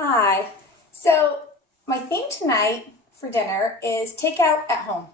Hi. So my theme tonight for dinner is takeout at home.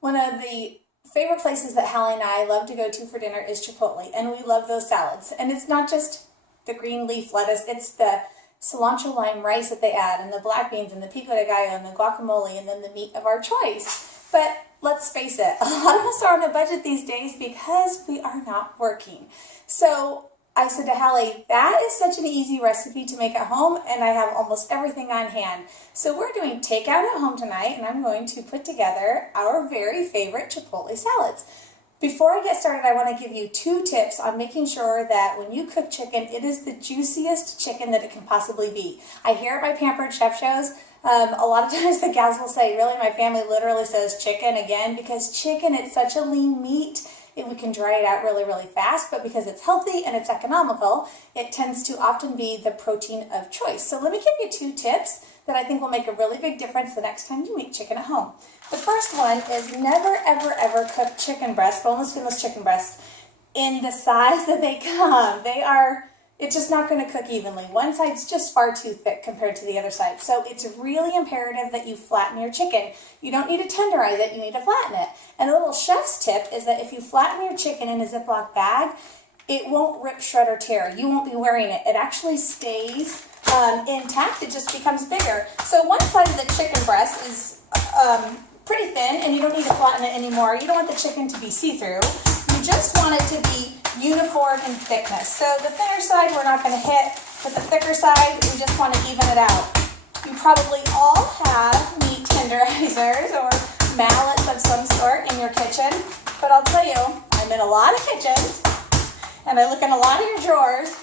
One of the favorite places that Hallie and I love to go to for dinner is Chipotle, and we love those salads. And it's not just the green leaf lettuce, it's the cilantro-lime rice that they add, and the black beans, and the pico de gallo, and the guacamole, and then the meat of our choice. But let's face it, a lot of us are on a budget these days because we are not working. So I said to Hallie, that is such an easy recipe to make at home, and I have almost everything on hand. So we're doing takeout at home tonight, and I'm going to put together our very favorite Chipotle salads. Before I get started, I want to give you 2 tips on making sure that when you cook chicken, it is the juiciest chicken that it can possibly be. I hear at my Pampered Chef shows, a lot of times the gals will say, really, my family literally says chicken again, because chicken, it's such a lean meat. We can dry it out really, really fast, but because it's healthy and it's economical, it tends to often be the protein of choice. So let me give you 2 tips that I think will make a really big difference the next time you make chicken at home. The first one is never, ever, ever cook chicken breasts, boneless, skinless chicken breasts, in the size that they come. It's just not going to cook evenly. One side's just far too thick compared to the other side. So it's really imperative that you flatten your chicken. You don't need to tenderize it, you need to flatten it. And a little chef's tip is that if you flatten your chicken in a Ziploc bag, it won't rip, shred, or tear. You won't be wearing it. It actually stays intact. It just becomes bigger. So one side of the chicken breast is pretty thin, and you don't need to flatten it anymore. You don't want the chicken to be see-through. You just want it to be uniform in thickness. So the thinner side we're not going to hit, but the thicker side we just want to even it out. You probably all have meat tenderizers or mallets of some sort in your kitchen, but I'll tell you, I'm in a lot of kitchens and I look in a lot of your drawers,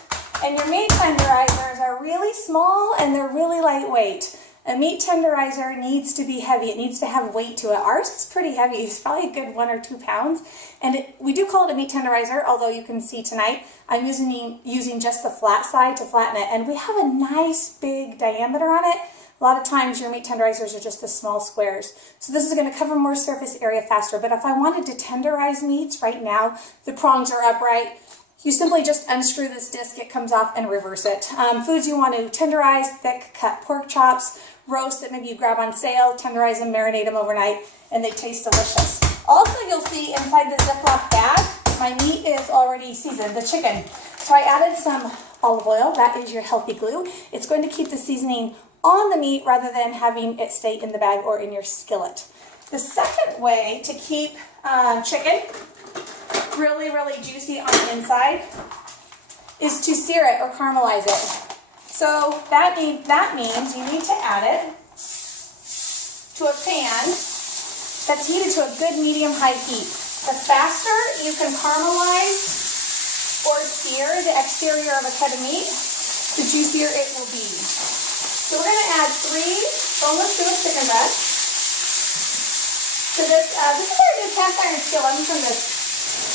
and your meat tenderizers are really small and they're really lightweight. A meat tenderizer needs to be heavy. It needs to have weight to it. Ours is pretty heavy. It's probably a good 1 or 2 pounds. And we do call it a meat tenderizer, although you can see tonight I'm using just the flat side to flatten it. And we have a nice big diameter on it. A lot of times your meat tenderizers are just the small squares. So this is going to cover more surface area faster. But if I wanted to tenderize meats right now, the prongs are upright. You simply just unscrew this disc, it comes off, and reverse it. Foods you want to tenderize, thick cut pork chops, roast that maybe you grab on sale, tenderize them, marinate them overnight, and they taste delicious. Also, you'll see inside the Ziploc bag, my meat is already seasoned, the chicken. So I added some olive oil, that is your healthy glue. It's going to keep the seasoning on the meat rather than having it stay in the bag or in your skillet. The second way to keep chicken really, really juicy on the inside is to sear it or caramelize it. So that means you need to add it to a pan that's heated to a good medium-high heat. The faster you can caramelize or sear the exterior of a cut of meat, the juicier it will be. So we're going to add 3 boneless skinless chicken breasts to this. This is our new cast iron skillet. I'm just going to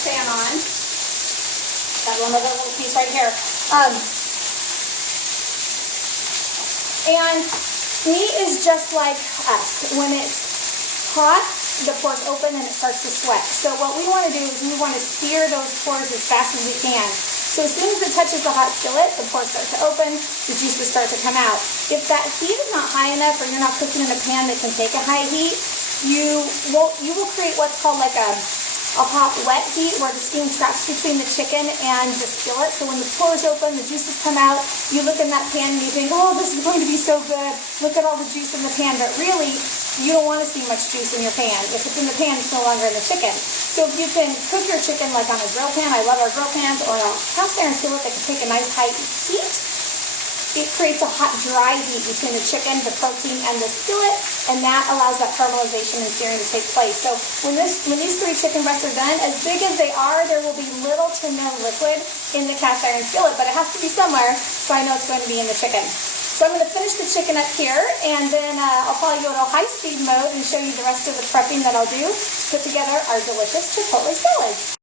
pan on. Got one other little piece right here. And meat is just like us. When it's hot, the pores open and it starts to sweat. So what we want to do is we want to sear those pores as fast as we can. So as soon as it touches the hot skillet, the pores start to open, the juices start to come out. If that heat is not high enough, or you're not cooking in a pan that can take a high heat, you will create what's called like a hot wet heat where the steam traps between the chicken and the skillet. So when the pores open, the juices come out, you look in that pan and you think, oh, this is going to be so good. Look at all the juice in the pan. But really, you don't want to see much juice in your pan. If it's in the pan, it's no longer in the chicken. So if you can cook your chicken like on a grill pan, I love our grill pans, or a cast iron skillet that can take a nice high heat, it creates a hot, dry heat between the chicken, the protein, and the skillet, and that allows that caramelization and searing to take place. So when these 3 chicken breasts are done, as big as they are, there will be little to no liquid in the cast iron skillet, but it has to be somewhere, so I know it's going to be in the chicken. So I'm going to finish the chicken up here, and then I'll probably go to high-speed mode and show you the rest of the prepping that I'll do to put together our delicious Chipotle salad.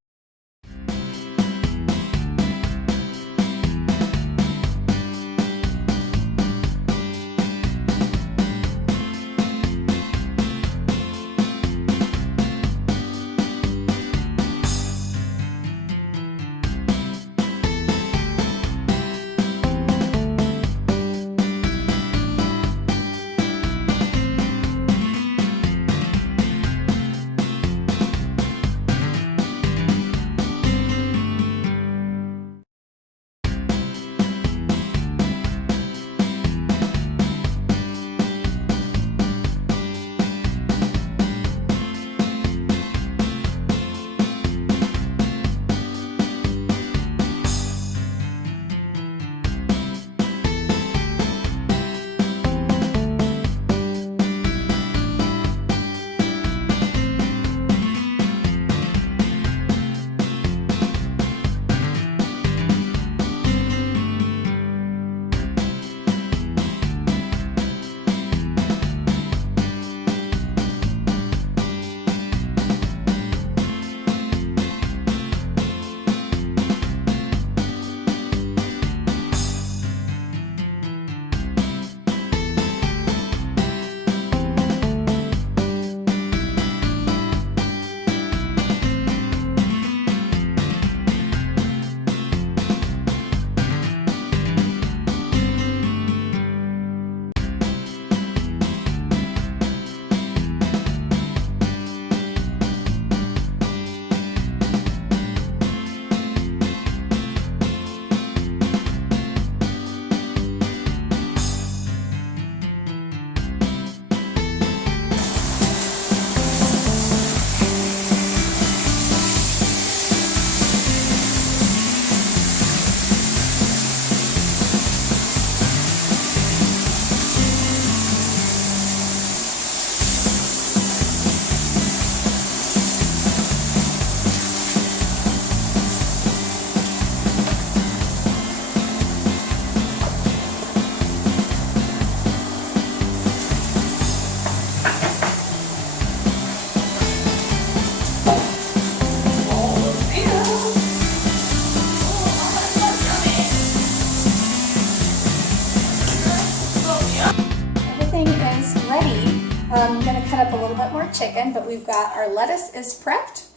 everything is ready, I'm going to cut up a little bit more chicken, but we've got our lettuce is prepped.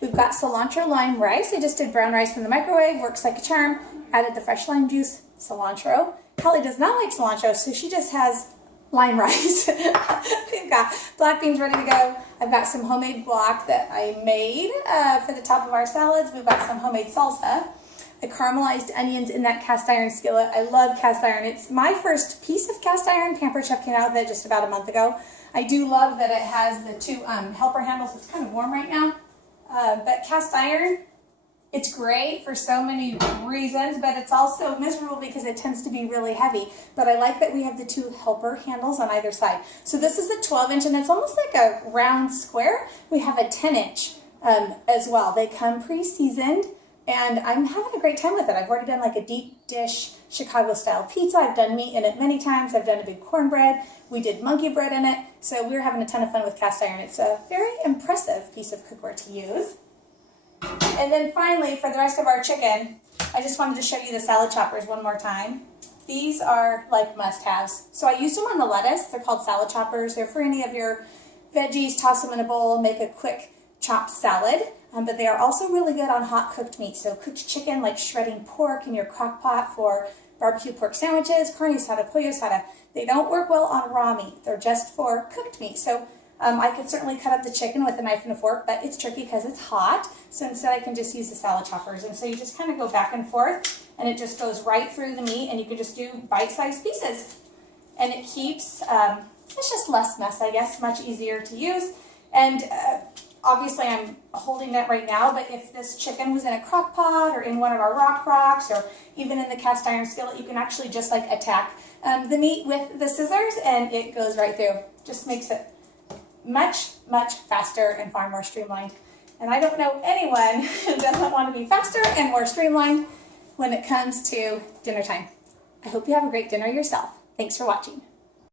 We've got cilantro-lime rice. I just did brown rice in the microwave, works like a charm. Added the fresh lime juice, cilantro. Holly does not like cilantro, so she just has lime rice. We've got black beans ready to go. I've got some homemade guac that I made for the top of our salads. We've got some homemade salsa. I caramelized onions in that cast iron skillet. I love cast iron. It's my first piece of cast iron. Pampered Chef came out with it just about a month ago. I do love that it has the two helper handles. It's kind of warm right now. But cast iron, it's great for so many reasons, but it's also miserable because it tends to be really heavy. But I like that we have the two helper handles on either side. So this is a 12-inch, and it's almost like a round square. We have a 10-inch as well. They come pre-seasoned, and I'm having a great time with it. I've already done like a deep dish Chicago-style pizza. I've done meat in it many times. I've done a big cornbread. We did monkey bread in it. So we're having a ton of fun with cast iron. It's a very impressive piece of cookware to use. And then finally, for the rest of our chicken, I just wanted to show you the salad choppers one more time. These are like must-haves. So I used them on the lettuce. They're called salad choppers. They're for any of your veggies. Toss them in a bowl, make a quick chopped salad. But they are also really good on hot cooked meat. So cooked chicken, like shredding pork in your crock pot for barbecue pork sandwiches, carne asada, pollo asada. They don't work well on raw meat. They're just for cooked meat. So I could certainly cut up the chicken with a knife and a fork, but it's tricky because it's hot. So instead I can just use the salad choppers. And so you just kind of go back and forth, and it just goes right through the meat, and you can just do bite-sized pieces. And it keeps, it's just less mess, I guess, much easier to use. And obviously I'm holding it right now, but if this chicken was in a crock pot or in one of our rock rocks or even in the cast iron skillet, you can actually just like attack the meat with the scissors, and it goes right through. Just makes it much, much faster and far more streamlined. And I don't know anyone who doesn't want to be faster and more streamlined when it comes to dinner time. I hope you have a great dinner yourself. Thanks for watching.